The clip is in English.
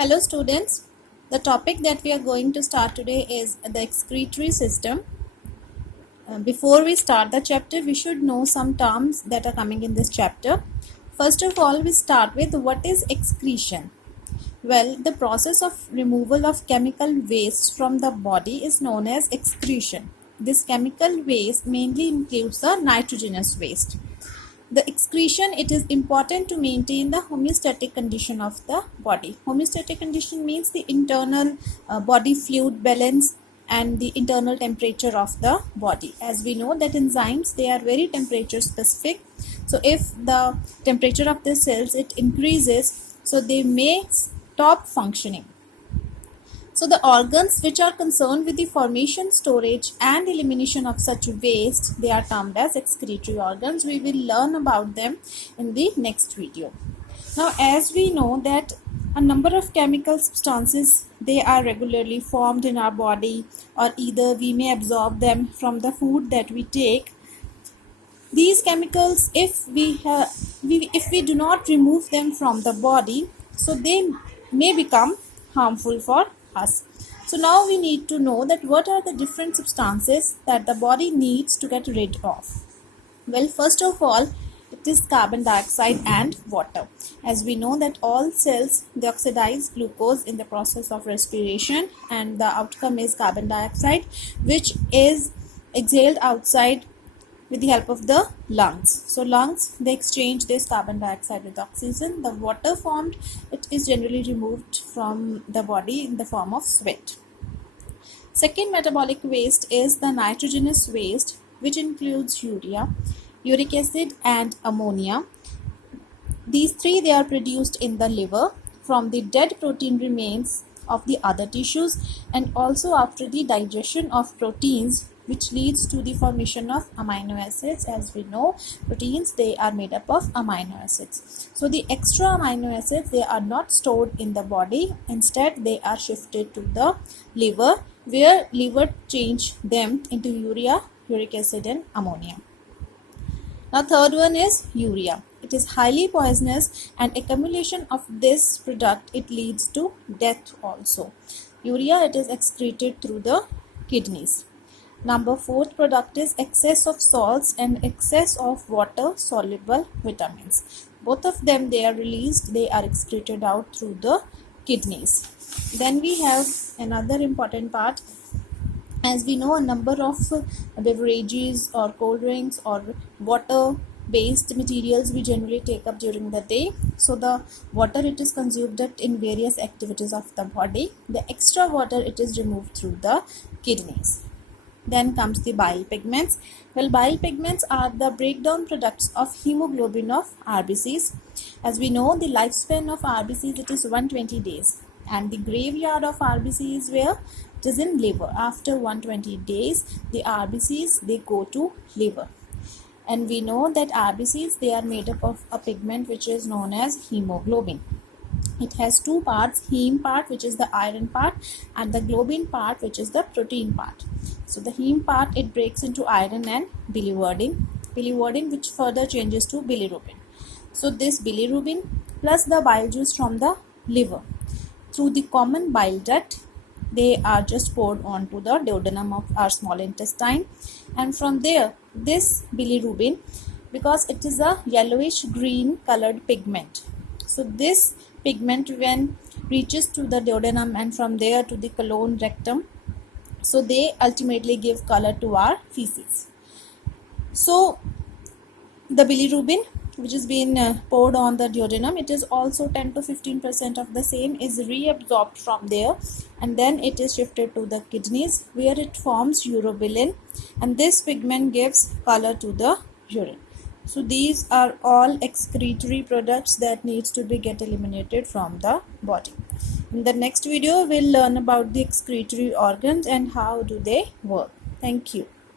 Hello students, the topic that we are going to start today is the excretory system. Before we start the chapter, we should know some terms that are coming in this chapter. First of all, we start with what is excretion. Well, the process of removal of chemical waste from the body is known as excretion. This chemical waste mainly includes the nitrogenous waste. The excretion, it is important to maintain the homeostatic condition of the body. Homeostatic condition means the internal body fluid balance and the internal temperature of the body. As we know that enzymes, they are very temperature specific. So if the temperature of the cells it increases, so they may stop functioning. So the organs which are concerned with the formation, storage and elimination of such waste, they are termed as excretory organs. We will learn about them in the next video. Now, as we know that a number of chemical substances, they are regularly formed in our body, or either we may absorb them from the food that we take. These chemicals, if we do not remove them from the body, so they may become harmful for us. So now we need to know that what are the different substances that the body needs to get rid of. Well, first of all, it is carbon dioxide and water. As we know that all cells, they oxidize glucose in the process of respiration, and the outcome is carbon dioxide, which is exhaled outside with the help of the lungs. So lungs, they exchange this carbon dioxide with oxygen. The water formed, it is generally removed from the body in the form of sweat. Second metabolic waste is the nitrogenous waste, which includes urea, uric acid and ammonia. These three, they are produced in the liver from the dead protein remains of the other tissues, and also after the digestion of proteins, which leads to the formation of amino acids. As we know, proteins, they are made up of amino acids. So the extra amino acids, they are not stored in the body. Instead, they are shifted to the liver, where liver change them into urea, uric acid and ammonia. Now third one is urea. It is highly poisonous, and accumulation of this product, it leads to death also. Urea, it is excreted through the kidneys. Number fourth product is excess of salts and excess of water soluble vitamins. Both of them, they are released, they are excreted out through the kidneys. Then we have another important part. As we know, a number of beverages or cold drinks or water based materials we generally take up during the day. So the water, it is consumed up in various activities of the body. The extra water, it is removed through the kidneys. Then comes the bile pigments. Well, bile pigments are the breakdown products of hemoglobin of RBCs. As we know, the lifespan of RBCs, it is 120 days. And the graveyard of RBC is where? It is in liver. After 120 days, the RBCs, they go to liver. And we know that RBCs, they are made up of a pigment which is known as hemoglobin. It has two parts, heme part, which is the iron part, and the globin part, which is the protein part. So the heme part, it breaks into iron and bilirubin, which further changes to bilirubin. So this bilirubin plus the bile juice from the liver through the common bile duct, they are just poured onto the duodenum of our small intestine, and from there this bilirubin, because it is a yellowish green colored pigment, so this pigment, when reaches to the duodenum and from there to the colon rectum, so they ultimately give color to our feces. So the bilirubin, which is being poured on the duodenum, it is also 10 to 15% of the same is reabsorbed from there, and then it is shifted to the kidneys, where it forms urobilin, and this pigment gives color to the urine. So these are all excretory products that needs to be get eliminated from the body. In the next video, we'll learn about the excretory organs and how do they work. Thank you.